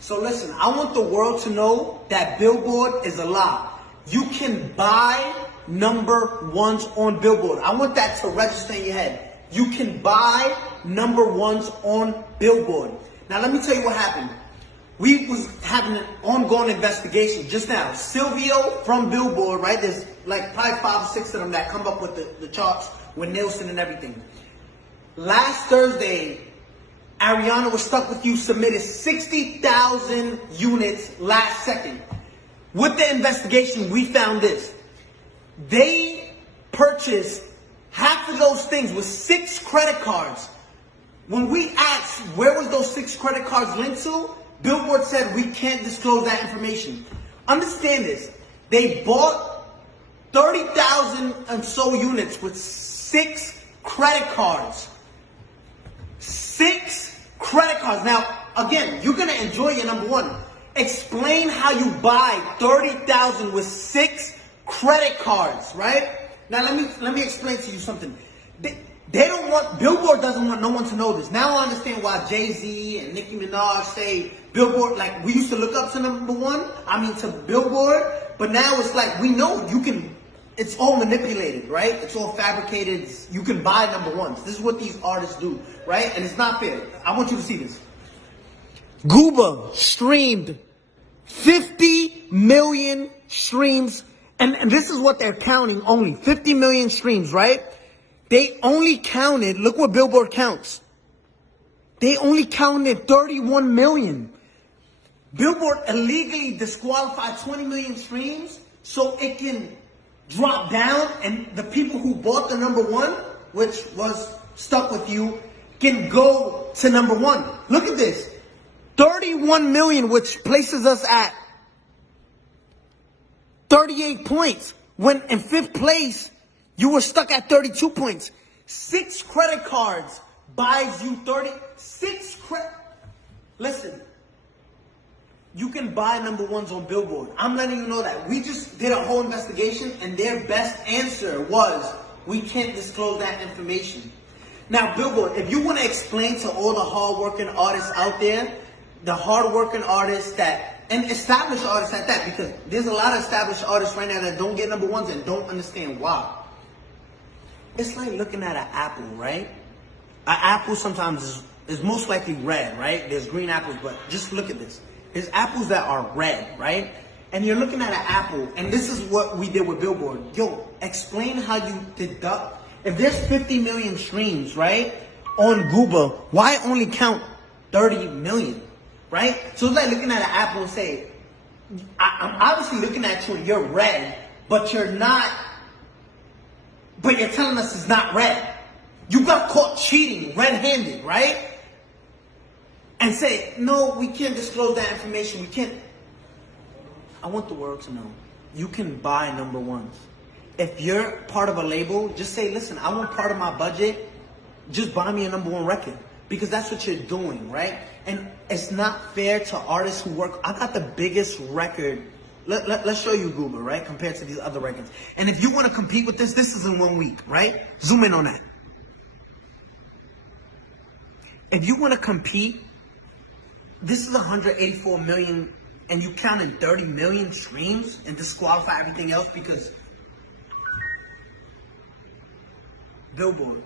So listen, I want the world to know that Billboard is a lie. You can buy number ones on Billboard. I want that to register in your head. You can buy number ones on Billboard. Now let me tell you what happened. We was having an ongoing investigation just now. Silvio from Billboard, right? There's like probably 5 or 6 of them that come up with the charts with Nielsen and everything. Last Thursday, Ariana Was Stuck With You submitted 60,000 units last second. With the investigation, we found this. They purchased half of those things with 6 credit cards. When we asked where was those 6 credit cards linked to, Billboard said we can't disclose that information. Understand this. They bought 30,000 and so units with 6 credit cards. 6 credit cards. Now, again, you're going to enjoy your number one. Explain how you buy 30,000 with 6 credit cards, right? Now, let me explain to you something. They don't want, Billboard doesn't want no one to know this. Now I understand why Jay-Z and Nicki Minaj say Billboard, like we used to look up to number one, to Billboard, but now it's like we know you can, it's all manipulated, right? It's all fabricated. You can buy number ones. This is what these artists do, right? And it's not fair. I want you to see this. Gooba streamed 50 million streams, and this is what they're counting only, 50 million streams, right? They only counted, look what Billboard counts. They only counted 31 million. Billboard illegally disqualified 20 million streams so it can drop down and the people who bought the number one, which was Stuck With You, can go to number one. Look at this. 31 million, which places us at 38 points. When in 5th place, you were stuck at 32 points. 6 credit cards buys you 36 credit. Listen, you can buy number ones on Billboard. I'm letting you know that. We just did a whole investigation and their best answer was, we can't disclose that information. Now, Billboard, if you want to explain to all the hardworking artists out there, the hardworking artists that, and established artists at that, because there's a lot of established artists right now that don't get number ones and don't understand why. It's like looking at an apple, right? An apple sometimes is most likely red, right? There's green apples, but just look at this. There's apples that are red, right? And you're looking at an apple, and this is what we did with Billboard. Yo, explain how you deduct. If there's 50 million streams, right, on Gooba, why only count 30 million, right? So it's like looking at an apple and say, I'm obviously looking at you and you're red, but you're not, but you're telling us it's not red. You got caught cheating red-handed, right? And say, no, we can't disclose that information. We can't. I want the world to know. You can buy number ones. If you're part of a label, just say, listen, I want part of my budget. Just buy me a number one record. Because that's what you're doing, right? And it's not fair to artists who work. I got the biggest record. Let's show you Gooba, right? Compared to these other records. And if you want to compete with this is in 1 week, right? Zoom in on that. If you want to compete, this is 184 million, and you counted 30 million streams and disqualify everything else because Billboard.